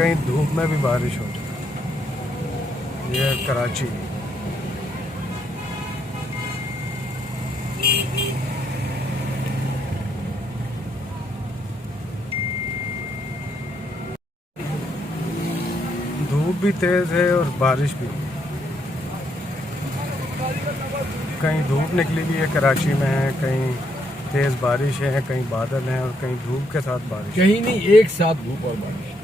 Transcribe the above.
कहीं धूप में भी बारिश हो जाए। ये कराची। धूप भी तेज़ है और बारिश भी। कहीं धूप निकली हुई है कराची में है, कहीं तेज़ बारिश है, कहीं बादल हैं और कहीं धूप के साथ बारिश। कहीं नहीं, एक साथ धूप और बारिश।